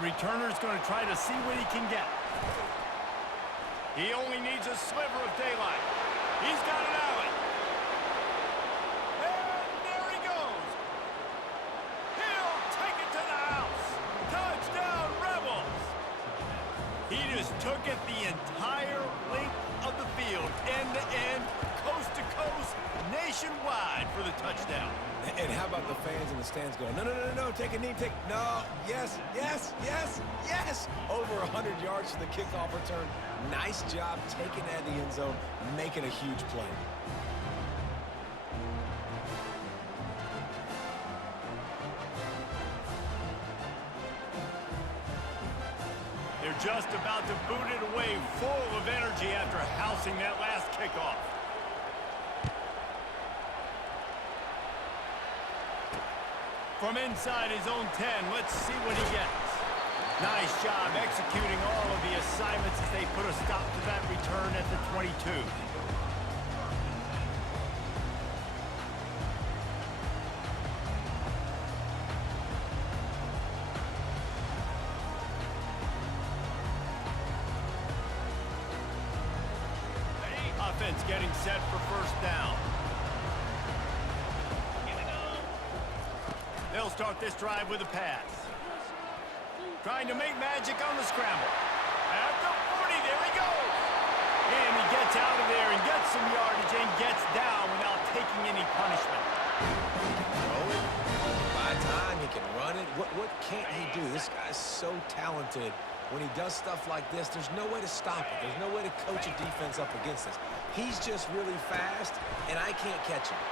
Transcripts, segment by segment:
Returner's going to try to see what he can get. He only needs a sliver of daylight. He's got an alley. And there he goes. He'll take it to the house. Touchdown, Rebels. He just took it the entire length of the field, end-to-end, coast-to-coast, nationwide for the touchdown. And how about the fans in the stands going, no, no, no, no, no, take a knee, no, yes, yes, yes, yes. Over 100 yards for the kickoff return. Nice job taking that in the end zone, making a huge play. They're just about to boot it away, full of energy after housing that last kickoff. From inside his own 10, let's see what he gets. Nice job executing all of the assignments as they put a stop to that return at the 22. Offense getting set for first down. They'll start this drive with a pass. Trying to make magic on the scramble. At the 40, there he goes. And he gets out of there and gets some yardage and gets down without taking any punishment. He can throw it, he can buy time, he can run it. What can't he do? This guy's so talented. When he does stuff like this, there's no way to stop it. There's no way to coach a defense up against this. He's just really fast, and I can't catch him.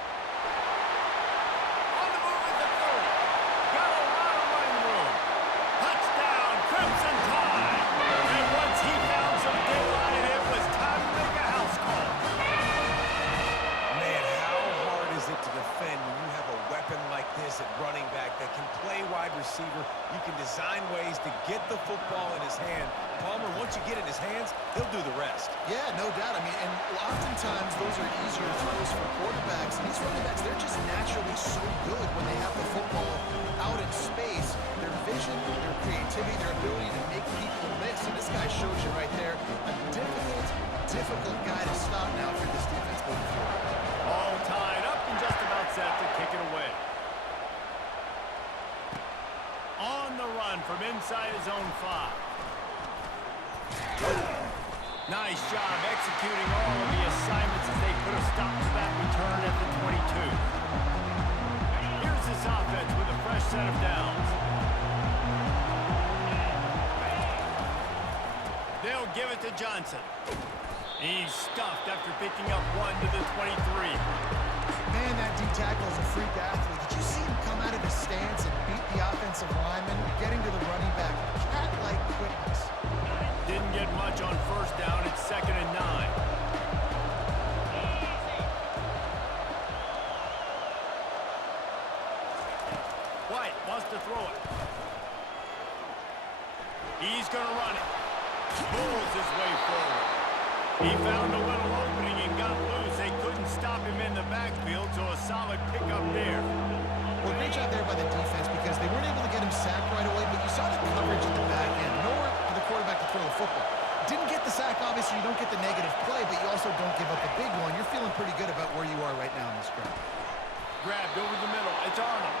Running back that can play wide receiver. You can design ways to get the football in his hand. Palmer, once you get it in his hands, he'll do the rest. Yeah, no doubt. I mean, and oftentimes those are easier throws for quarterbacks. And these running backs, they're just naturally so good when they have the football out in space. Their vision, their creativity, their ability to make people miss. And this guy shows you right there a difficult guy to stop now for this defense moving forward. All tied up and just about set to kick it away. On the run from inside his own 5. Nice job executing all of the assignments as they put a stop to that return at the 22. Here's this offense with a fresh set of downs. They'll give it to Johnson. He's stuffed after picking up 1 to the 23. Man, that D-tackle is a freak athlete. Did you see him come out of his stance and beat the offensive lineman, getting to the running back? Cat-like quickness. Didn't get much on first down. It's 2nd and 9. White wants to throw it. He's going to run it. Pulls his way forward. He found a little opening and got loose. They couldn't stop him in the backfield, so a solid pickup there. Well, great job there by the defense because they weren't able to get him sacked right away, but you saw the coverage in the back end. Nowhere for the quarterback to throw the football. Didn't get the sack, obviously. You don't get the negative play, but you also don't give up a big one. You're feeling pretty good about where you are right now in this drive. Grabbed over the middle. It's Arnold.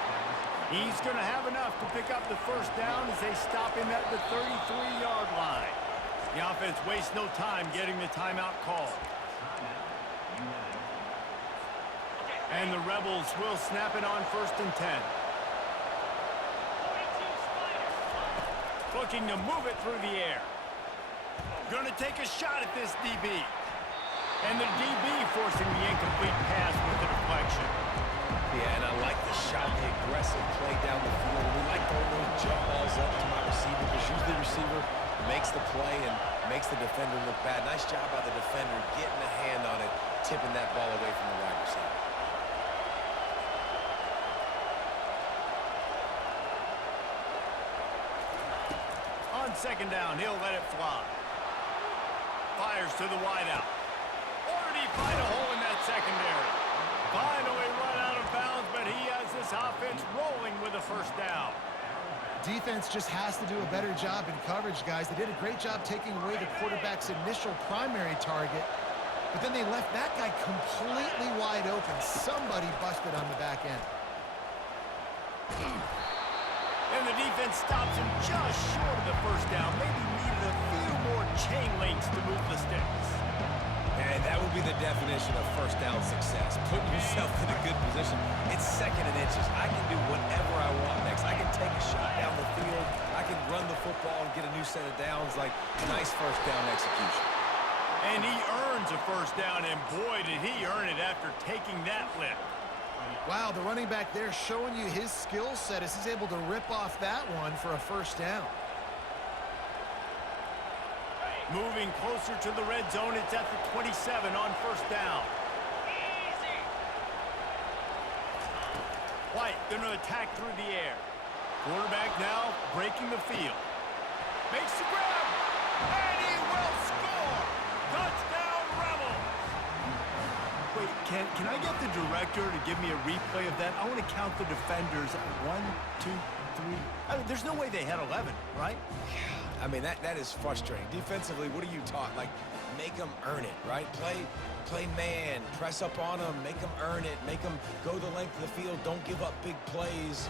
He's going to have enough to pick up the first down as they stop him at the 33-yard line. The offense wastes no time getting the timeout called. And the Rebels will snap it on 1st and 10. Looking to move it through the air. Going to take a shot at this DB. And the DB forcing the incomplete pass with the deflection. Yeah, and I like the shot, the aggressive play down the field. We like throwing those jump balls up to my receiver because usually the receiver makes the play and makes the defender look bad. Nice job by the defender getting a hand on it, tipping that ball away from the wide receiver. On 2nd down, he'll let it fly. Fires to the wideout. Or did he find a hole in that secondary? Finally run out of bounds, but he has this offense rolling with a first down. Defense just has to do a better job in coverage, guys. They did a great job taking away the quarterback's initial primary target, but then they left that guy completely wide open. Somebody busted on the back end. And the defense stops him just short of the first down. Maybe needed a few more chain links to move the sticks. And that would be the definition of first down success. Putting yourself in a good position. It's second and inches. I can do whatever I want next. I can take a shot down the field. I can run the football and get a new set of downs. Like, nice first down execution. And he earns a first down, and boy, did he earn it after taking that lift. Wow, the running back there showing you his skill set as he's able to rip off that one for a first down. Moving closer to the red zone, it's at the 27 on first down. White going to attack through the air. Quarterback now breaking the field. Makes the grab, and he will score! Touchdown, Rebels! Wait, can I get the director to give me a replay of that? I want to count the defenders. 1, 2, 3. I mean, there's no way they had 11, right? I mean, that is frustrating. Defensively, what are you taught? Like, make them earn it, right? Play man, press up on them, make them earn it, make them go the length of the field, don't give up big plays,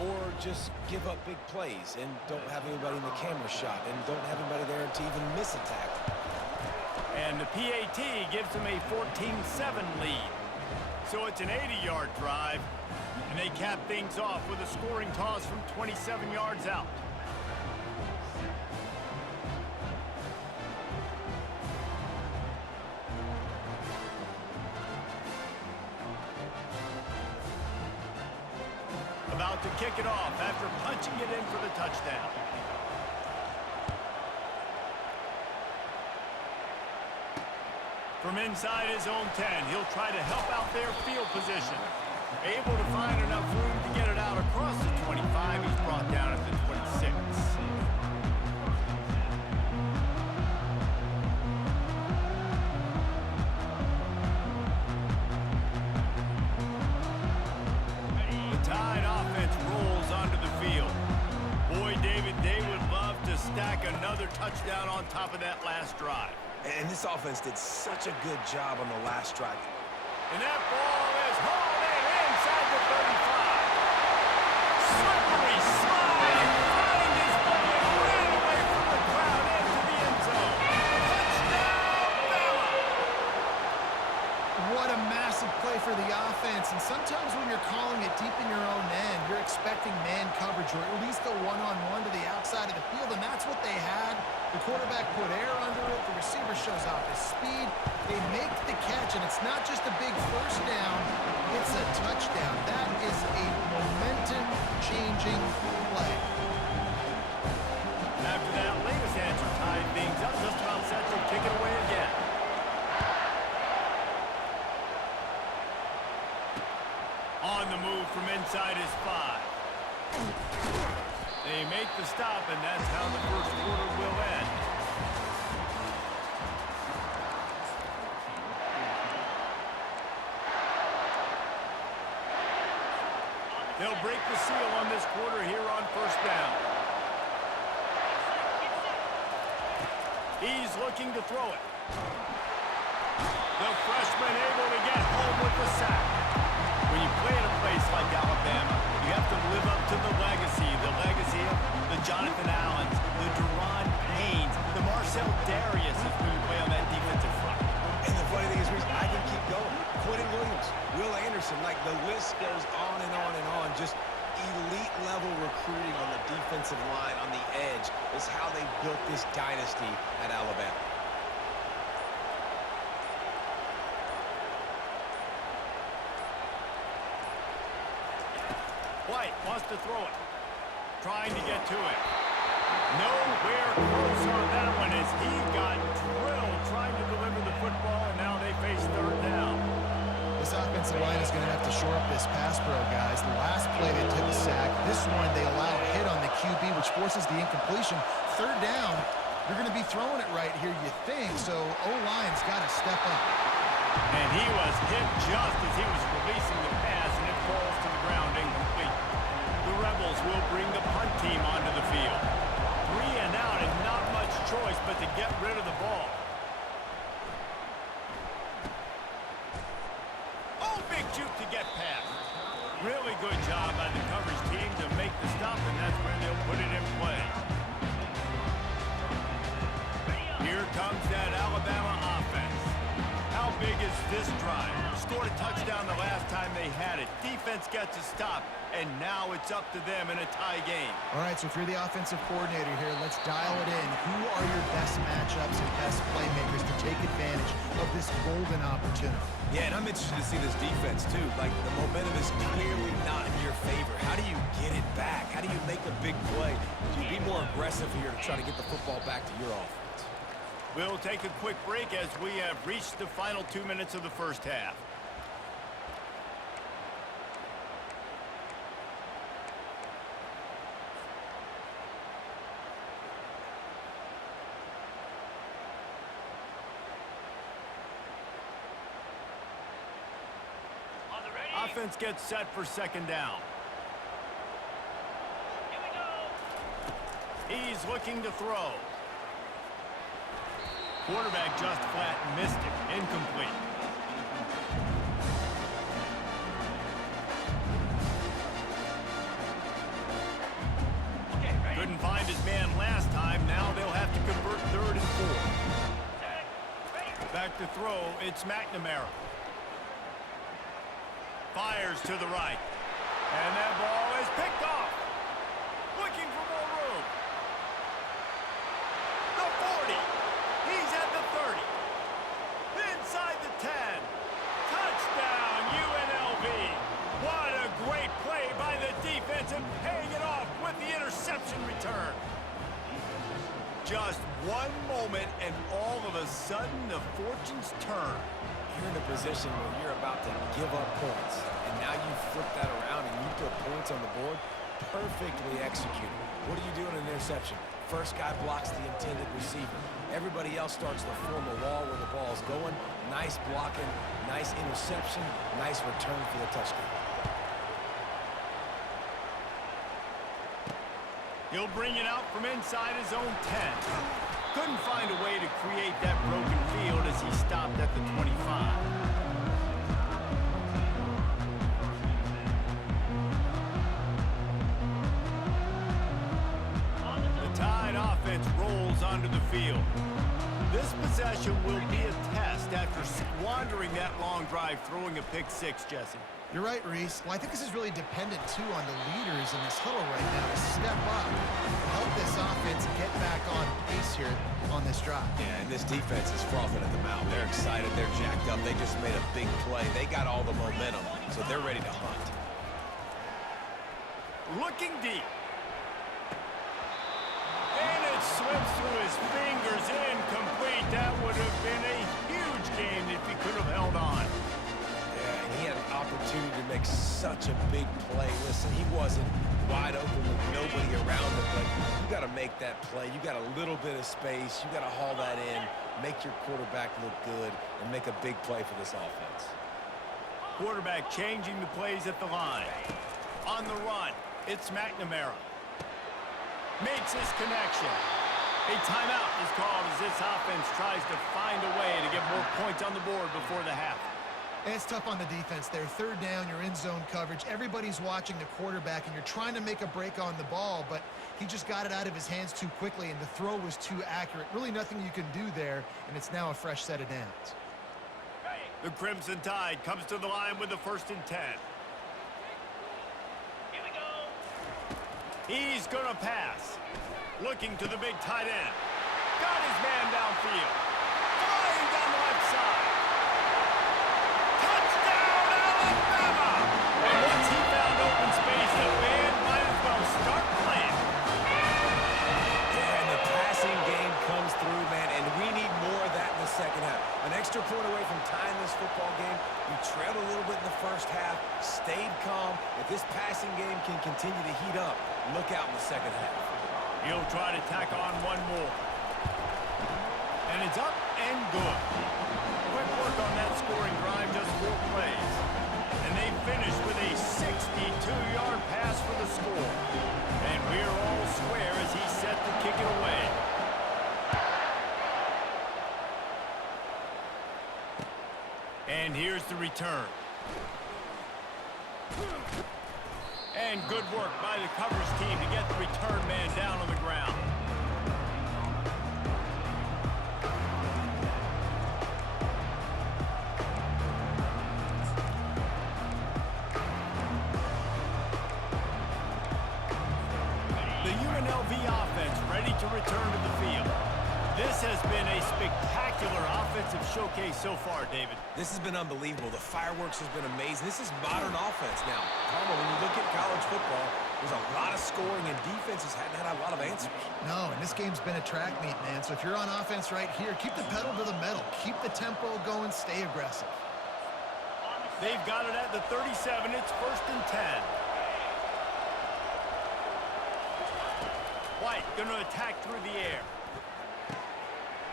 or just give up big plays and don't have anybody in the camera shot and don't have anybody there to even miss a tackle. And the PAT gives them a 14-7 lead. So it's an 80-yard drive, and they cap things off with a scoring toss from 27 yards out. About to kick it off after punching it in for the touchdown. From inside his own 10, he'll try to help out their field position. Able to find enough room to get it out across the 25. He's brought down at the 26. Another touchdown on top of that last drive. And this offense did such a good job on the last drive. And that ball is hauled in inside the 35. Slippery slide. Find his way and ran away from the crowd into the end zone. Touchdown, Bama! What a massive play for the offense. And sometimes when you're calling it deep in your own end, you're expecting man coverage or at least a one-on-one to the outside of the field, and that's what they had. The quarterback put air under it. The receiver shows off his speed. They make the catch, and it's not just a big first down. It's a touchdown. That is a momentum-changing play. After that latest answer tied things up, just about set to kick it away again. On the move from inside his 5. They make the stop, and that's how the first quarter will end. They'll break the seal on this quarter here on first down. He's looking to throw it. The freshman able to get home with the sack. When you play at a place like Alabama, you have to live up to the legacy of the Jonathan Allens, the Deron Paynes, the Marcel Darius when you play on that defensive front. And the funny thing is, Reese, I can keep going. Quentin Williams, Will Anderson, like the list goes on and on and on. Just elite level recruiting on the defensive line, on the edge, is how they built this dynasty at Alabama. White wants to throw it. Trying to get to it. Nowhere close on that one as he got drilled trying to deliver the football, and now they face third down. This offensive line is going to have to shore up this pass pro, guys. The last play they took a sack. This one they allow a hit on the QB, which forces the incompletion. Third down, they're going to be throwing it right here, you think. So O-line's got to step up. And he was hit just as he was releasing the pass, and it falls to the ground incomplete. The Rebels will bring the punt team onto the field. 3 and out and not much choice but to get rid of the ball. Oh, big juke to get past. Really good job by the coverage team to make the stop, and that's where they'll put it in play. Here comes that Alabama offense. How big is this drive? Scored a touchdown the last time they had it. Defense gets a stop, and now it's up to them in a tie game. All right, so if you're the offensive coordinator here, let's dial it in. Who are your best matchups and best playmakers to take advantage of this golden opportunity? Yeah, and I'm interested to see this defense, too. Like, the momentum is clearly not in your favor. How do you get it back? How do you make a big play? Do you be more aggressive here to try to get the football back to your offense? We'll take a quick break as we have reached the final 2 minutes of the first half. Offense gets set for second down. Here we go. He's looking to throw. Quarterback just flat missed it. Incomplete. Okay, ready? Couldn't find his man last time. Now they'll have to convert 3rd and 4. Set. Ready? Back to throw. It's McNamara. Fires to the right. And that ball is picked off. Looking for more room. The 40. He's at the 30. Inside the 10. Touchdown, UNLV. What a great play by the defense and paying it off with the interception return. Just one moment and all of a sudden the fortunes turn. You're in a position where you're about to give up points, and now you flip that around and you put points on the board. Perfectly executed. What do you do in an interception? First guy blocks the intended receiver. Everybody else starts to form a wall where the ball's going. Nice blocking, nice interception, nice return for the touchdown. He'll bring it out from inside his own 10. Couldn't find a way to create that broken field as he stopped at the 25. The Tide offense rolls onto the field. This possession will be a test after squandering that long drive, throwing a pick six, Jesse. You're right, Reese. Well, I think this is really dependent, too, on the leaders in this huddle right now to step up and help this offense get back on pace here on this drive. Yeah, and this defense is frothing at the mouth. They're excited. They're jacked up. They just made a big play. They got all the momentum, so they're ready to hunt. Looking deep. And it slips through his fingers. Incomplete. That would have been a huge game if he could have held on. Yeah, and he had an opportunity to make such a big play. Listen, he wasn't wide open with nobody around him, but you got to make that play. You got a little bit of space. You got to haul that in, make your quarterback look good, and make a big play for this offense. Quarterback changing the plays at the line. On the run, it's McNamara. Makes his connection. A timeout is called as this offense tries to find a way to get more points on the board before the half. And it's tough on the defense there. 3rd down, you're in zone coverage. Everybody's watching the quarterback, and you're trying to make a break on the ball, but he just got it out of his hands too quickly, and the throw was too accurate. Really nothing you can do there, and it's now a fresh set of downs. The Crimson Tide comes to the line with the 1st and 10. Here we go. He's going to pass. Looking to the big tight end. Got his man downfield. Flying down the left side. Touchdown, Alabama! And once he found open space, the band might as well start playing. Yeah, and the passing game comes through, man, and we need more of that in the second half. An extra point away from tying this football game. You trailed a little bit in the first half, stayed calm. If this passing game can continue to heat up, look out in the second half. He'll try to tack on one more. And it's up and good. Quick work on that scoring drive, just 4 plays. And they finish with a 62-yard pass for the score. And we're all square as he's set to kick it away. And here's the return. And good work by the coverage team to get the return man down on the ground. The UNLV offense ready to return to the field. This has been a spectacular offensive showcase so far, David. This has been unbelievable. The fireworks has been amazing. This is modern offense now. Carmel, when you look at college football, there's a lot of scoring, and defenses hadn't had a lot of answers. No, and this game's been a track meet, man. So if you're on offense right here, keep the pedal to the metal. Keep the tempo going. Stay aggressive. They've got it at the 37. It's 1st and 10. White going to attack through the air.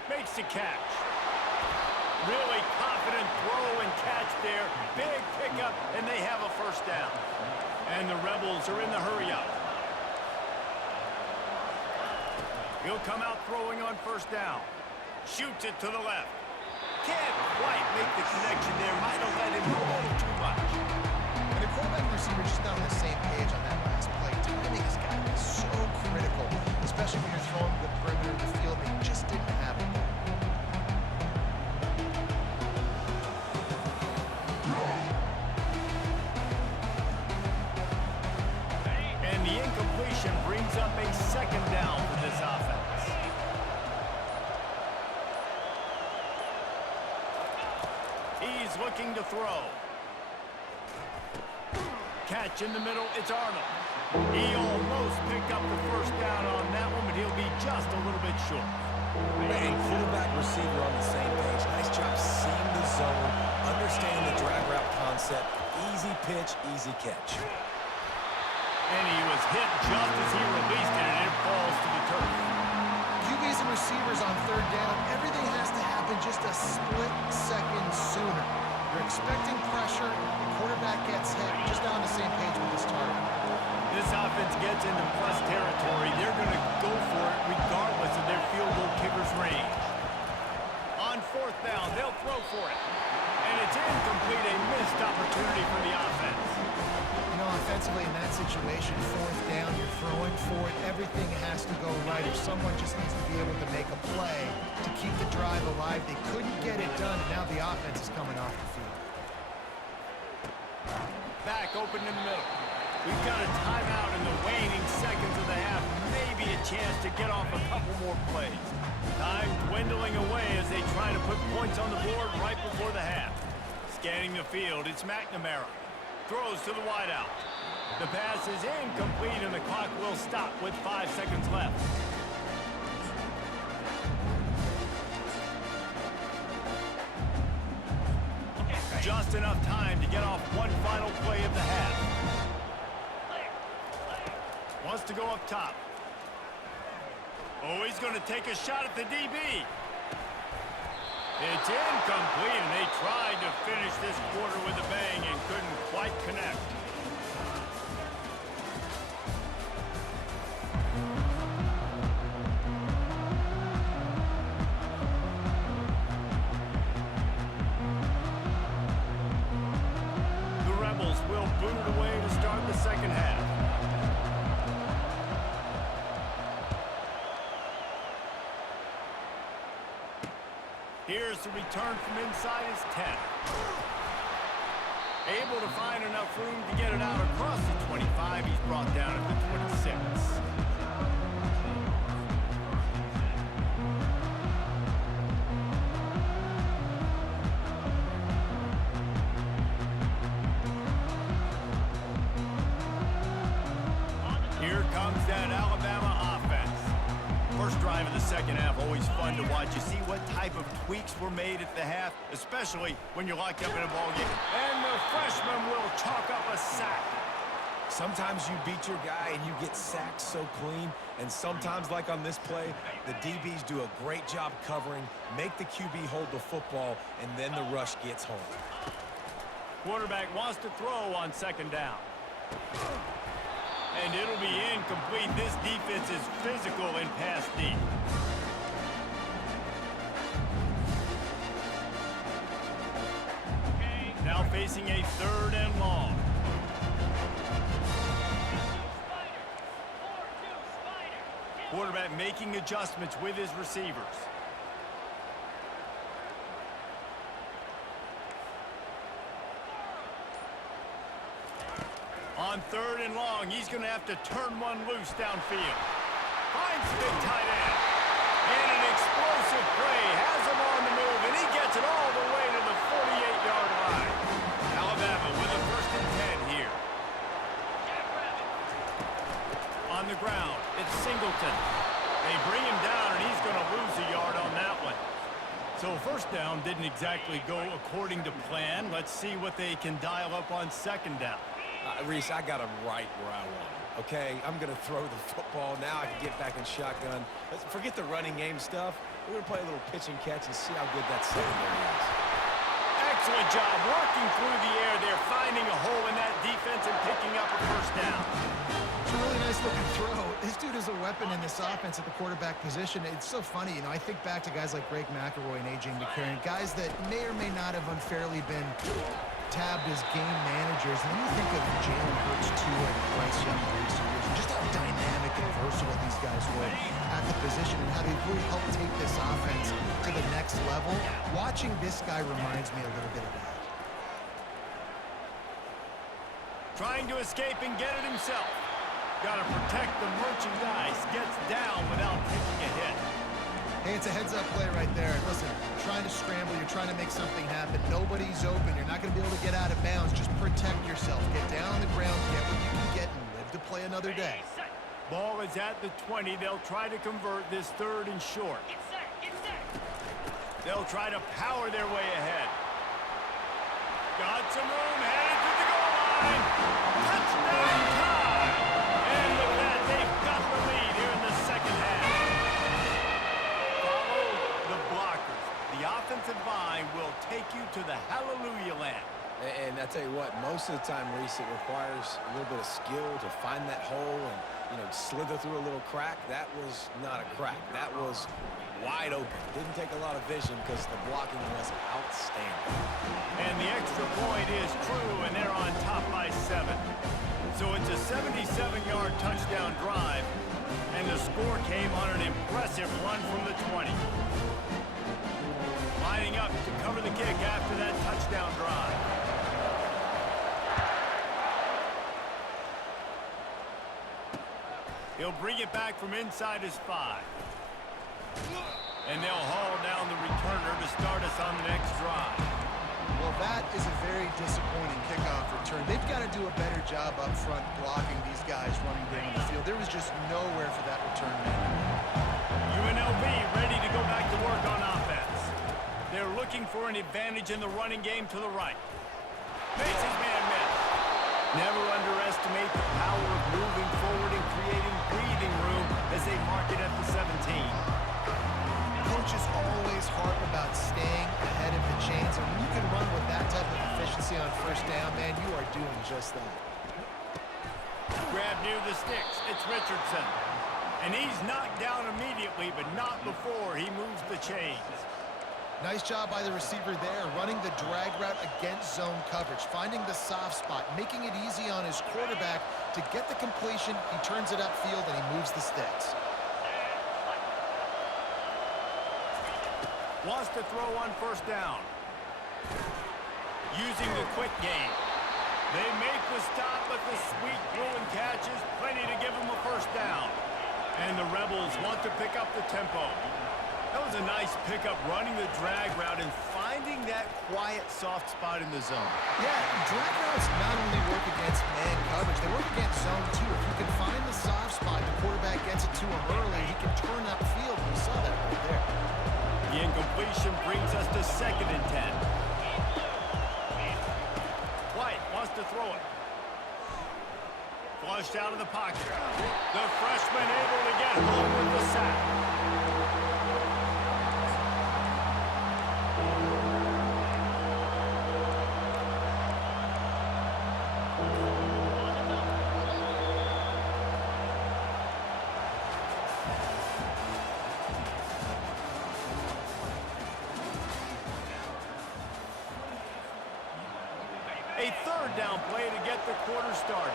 Makes the catch. Really confident throw and catch there. Big pickup, and they have a 1st down. And the Rebels are in the hurry-up. He'll come out throwing on 1st down. Shoots it to the left. Can't quite make the connection there. Might have let him go a little too much. And the quarterback and receiver just not on the same page on that last play. Timing has got to be so critical, especially when you're throwing to the perimeter of the field. They just didn't have it. And the incompletion brings up a 2nd down for this offense. He's looking to throw. Catch in the middle, it's Arnold. He almost picked up the 1st down on that one, but he'll be just a little bit short. And quarterback receiver on the same page. Nice job seeing the zone, understanding the drag route concept. Easy pitch, easy catch. And he was hit just as he released it, and it falls to the turf. QBs and receivers on 3rd down, everything has to happen just a split second sooner. You're expecting pressure, the quarterback gets hit, just not on the same page with his target. This offense gets into plus territory. They're going to go for it regardless of their field goal kicker's range. On 4th down, they'll throw for it. And it's incomplete, a missed opportunity for the offense. You know, offensively in that situation, 4th down, you're throwing for it. Everything has to go right, or someone just needs to be able to make a play to keep the drive alive. They couldn't get it done, and now the offense is coming off the field. Back open in the middle. We've got a timeout in the waning seconds of the half. Maybe a chance to get off a couple more plays. Time dwindling away as they try to put points on the board right before the half. Scanning the field, it's McNamara. Throws to the wideout. The pass is incomplete, and the clock will stop with 5 seconds left. Just enough time to get off one final play of the half. Wants to go up top. Oh, he's going to take a shot at the DB. It's incomplete, and they tried to finish this quarter with a bang and couldn't quite connect. The Rebels will boot it away to start the 2nd half. Here's the return from inside his 10. Able to find enough room to get it out across the 25. He's brought down at the 26. Here comes that Alabama offense. First drive of the 2nd half, always fun to watch. You see what type of tweaks were made at the half, especially when you're locked up in a ball game. And the freshman will chalk up a sack. Sometimes you beat your guy and you get sacked so clean, and sometimes, like on this play, the DBs do a great job covering, make the QB hold the football, and then the rush gets home. Quarterback wants to throw on second down. And it'll be incomplete. This defense is physical in pass D. Now facing a third and long. Quarterback making adjustments with his receivers. On third and long, he's going to have to turn one loose downfield. Finds the tight end. And an explosive play has him on the move, and he gets it all the way to the 48-yard line. Alabama with a 1st and 10 here. On the ground, it's Singleton. They bring him down, and he's going to lose a yard on that one. So first down didn't exactly go according to plan. Let's see what they can dial up on second down. Reese, I got him right where I want him, okay? I'm going to throw the football. Now I can get back in shotgun. Let's forget the running game stuff. We're going to play a little pitch and catch and see how good that secondary is. Excellent job working through the air there, finding a hole in that defense and picking up a first down. It's a really nice looking throw. This dude is a weapon in this offense at the quarterback position. It's so funny, you know, I think back to guys like Greg McElroy and A.J. McCarron, guys that may or may not have unfairly been tabbed as game managers. And then you think of Jalen Hurts, Tua, and Bryce Young in recent years, and just how dynamic and versatile these guys were at the position and how they really helped take this offense to the next level. Watching this guy reminds me a little bit of that. Trying to escape and get it himself. Got to protect the merchandise. Gets down without taking a hit. Hey, it's a heads-up play right there. Listen, trying to scramble, you're trying to make something happen. Nobody's open. You're not going to be able to get out of bounds. Just protect yourself. Get down on the ground, get what you can get, and live to play another day. Ball is at the 20. They'll try to convert this third and short. They'll try to power their way ahead. Got some room, headed to the goal line. Touchdown time! And look at that, they've got the lead here in the second half. Follow the blockers. The offensive line will take you to the hallelujah land. And I tell you what, most of the time, Reese, it requires a little bit of skill to find that hole and, you know, slither through a little crack. That was not a crack. That was wide open. Didn't take a lot of vision because the blocking was outstanding. And the extra point is true, and they're on top by 7. So it's a 77-yard touchdown drive, and the score came on an impressive run from the 20. Lining up to cover the kick after that touchdown drive. He'll bring it back from inside his 5. And they'll haul down the returner to start us on the next drive. Well, that is a very disappointing kickoff return. They've got to do a better job up front blocking these guys running down the field. There was just nowhere for that return man. UNLV ready to go back to work on offense. They're looking for an advantage in the running game to the right. Makes his man miss. Never underestimate the power of moving forward and creating breathing room as they mark it at the 17. Coaches always harp about staying ahead of the chains, and when you can run with that type of efficiency on first down, man, you are doing just that. Grab near the sticks. It's Richardson. And he's knocked down immediately, but not before he moves the chains. Nice job by the receiver there, running the drag route against zone coverage, finding the soft spot, making it easy on his quarterback to get the completion. He turns it upfield, and he moves the sticks. Wants to throw on first down. Using the quick game. They make the stop, but the sweet throw and catch is plenty to give them a first down. And the Rebels want to pick up the tempo. That was a nice pickup, running the drag route and finding that quiet, soft spot in the zone. Yeah, drag routes not only work against man coverage, they work against zone too. If you can find the soft spot, the quarterback gets it to him early, he can turn upfield. We saw that right there. The incompletion brings us to 2nd and 10. White wants to throw it. Flushed out of the pocket. The freshman able to get home with the sack. down play to get the quarter started.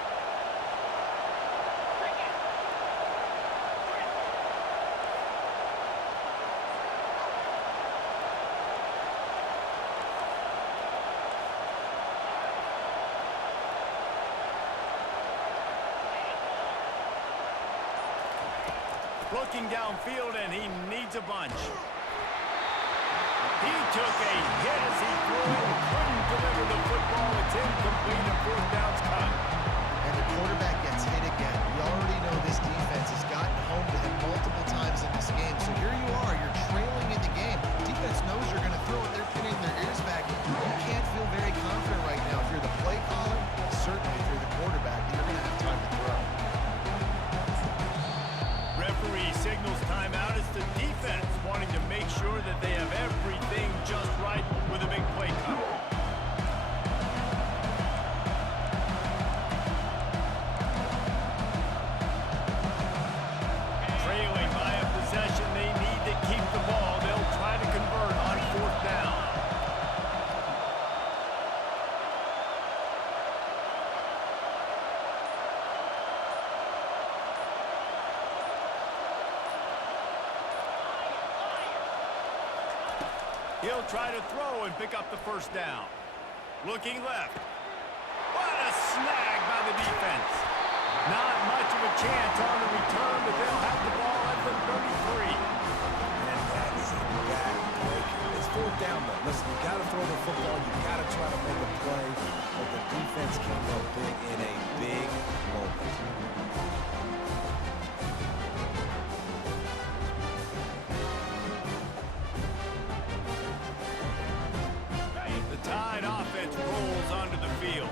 Looking downfield, and he needs a bunch. He took a hit as he threw it and couldn't deliver the football. It's incomplete, and fourth down's cut. And the quarterback gets hit again. We already know this defense has gotten home to him multiple times in this game. So here you are, you're trailing in the game. Defense knows you're going to throw it. They're pinning their ears back. You can't feel very confident right now. If you're the play caller, certainly if you're the quarterback, you're going to have time to throw. Referee signals timeout. It's the defense wanting to make sure that they have everything just right with a big play coming. Trailing by a possession, they need to keep the ball. They'll try to convert on fourth down. He'll try to throw and pick up the first down. Looking left. What a snag by the defense. Not much of a chance on the return, but they'll have the ball at the 33. And that is a bad breaker. It's fourth down, though. Listen, you got to throw the football. You got to try to make a play. But the defense came up big in a big moment. The Tide offense rolls onto the field.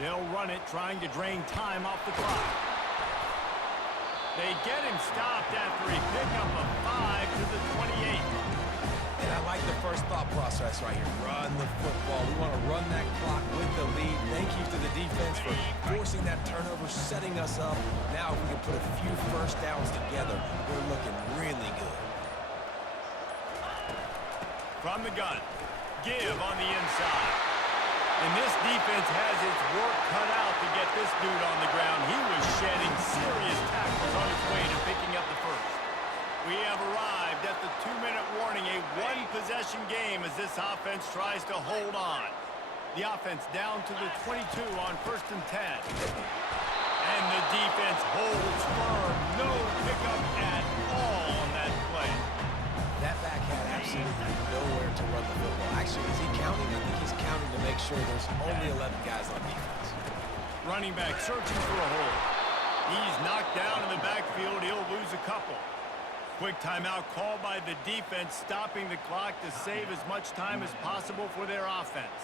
They'll run it, trying to drain time off the clock. They get him stopped after he picked up a 5 to the 28. And I like the first thought process right here. Run the football. We want to run that clock with the lead. Thank you to the defense for forcing that turnover, setting us up. Now if we can put a few first downs together, we're looking really good. From the gun, give on the inside. And this defense has its work cut out to get this dude on the ground. He was shedding serious tackles on his way to picking up the first. We have arrived at the 2-minute warning, a one-possession game as this offense tries to hold on. The offense down to the 22 on 1st and 10. And the defense holds firm. No pickup at all on that play. That back had absolutely nowhere to run the football. Actually, is he counting? I think he's counting to make sure there's only 11 guys on defense. Running back searching for a hole. He's knocked down in the backfield. He'll lose a couple. Quick timeout called by the defense, stopping the clock to save as much time as possible for their offense.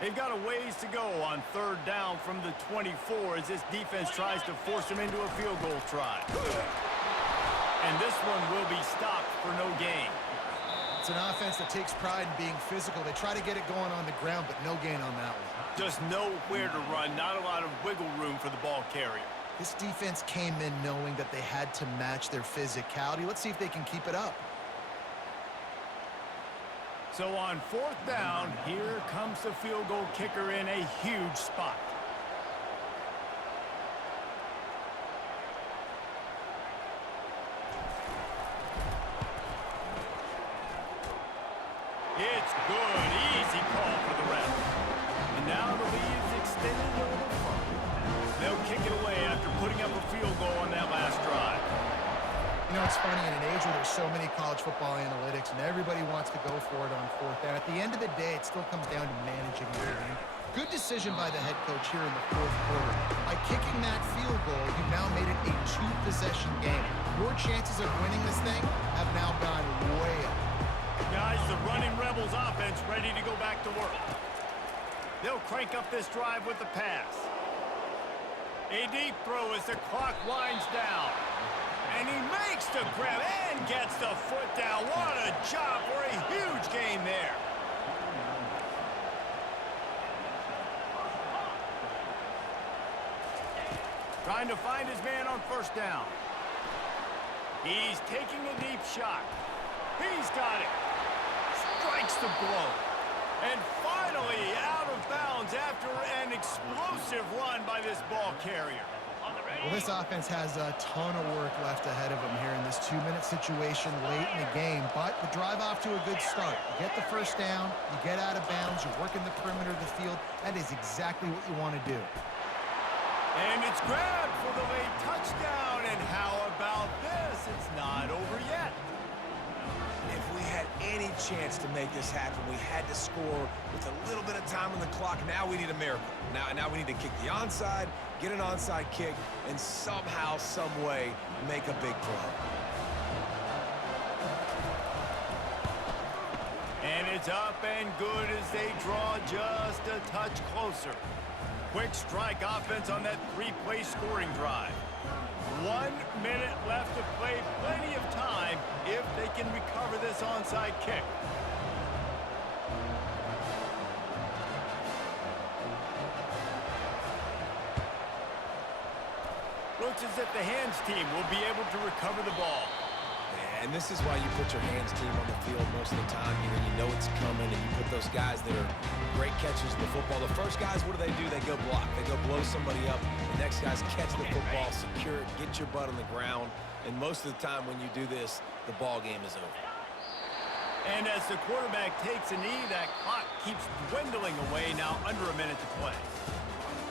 They've got a ways to go on 3rd down from the 24 as this defense tries to force them into a field goal try. And this one will be stopped for no gain. It's an offense that takes pride in being physical. They try to get it going on the ground, but no gain on that one. Just nowhere to run, not a lot of wiggle room for the ball carrier. This defense came in knowing that they had to match their physicality. Let's see if they can keep it up. So on 4th down, here comes the field goal kicker in a huge spot. It's good. Easy call for the ref. And now the lead is extended a little further. They'll kick it away after putting up a field goal on that last drive. You know, it's funny, in an age where there's so many college football analytics and everybody wants to go for it on 4th down, at the end of the day, it still comes down to managing the game. Good decision by the head coach here in the 4th quarter. By kicking that field goal, you've now made it a 2-possession game. Your chances of winning this thing have now gone way up. Guys, the running Rebels offense ready to go back to work. They'll crank up this drive with the pass. A deep throw as the clock winds down. And he makes the grab and gets the foot down. What a job for a huge gain there. Trying to find his man on 1st down. He's taking a deep shot. He's got it. Strikes the blow. And finally out of bounds after an explosive run by this ball carrier. On the ready. Well, this offense has a ton of work left ahead of them here in this 2-minute situation late in the game, but the drive off to a good start. You get the first down, you get out of bounds, you're working the perimeter of the field. That is exactly what you want to do. And it's grabbed for the late touchdown. And how about this? It's not over yet. If we had any chance to make this happen, we had to score with a little bit of time on the clock. Now we need a miracle. Now we need to kick the onside, get an onside kick, and somehow, some way, make a big play. And it's up and good as they draw just a touch closer. Quick strike offense on that 3-play scoring drive. 1 minute left to play, plenty of time if they can recover this onside kick. Looks as if the hands team will be able to recover the ball. And this is why you put your hands team on the field most of the time. You know it's coming, and you put those guys that are great catchers in the football. The first guys, what do? They go block. They go blow somebody up. The next guys catch the football, secure it, get your butt on the ground. And most of the time when you do this, the ball game is over. And as the quarterback takes a knee, that clock keeps dwindling away, now under a minute to play.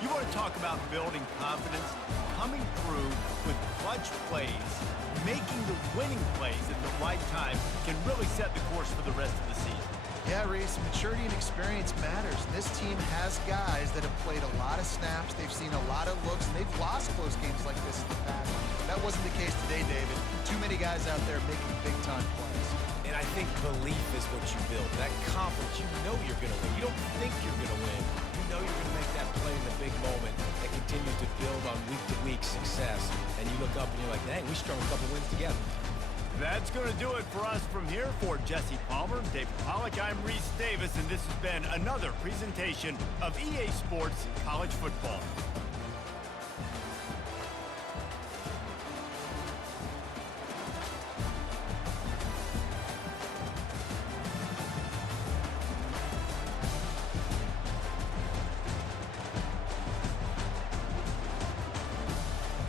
You want to talk about building confidence? Coming through with clutch plays, making the winning plays at the right time can really set the course for the rest of the season. Yeah, Reese, maturity and experience matters. This team has guys that have played a lot of snaps. They've seen a lot of looks, and they've lost close games like this in the past. That wasn't the case today, David. Too many guys out there making big-time plays. And I think belief is what you build. That confidence, you know you're going to win. You don't think you're going to win. You know you're going to make that play in the big moment that continues to build on week-to-week success. And you look up and you're like, dang, we strung a couple wins together. That's going to do it for us from here. For Jesse Palmer, David Pollack, I'm Reese Davis, and this has been another presentation of EA Sports College Football.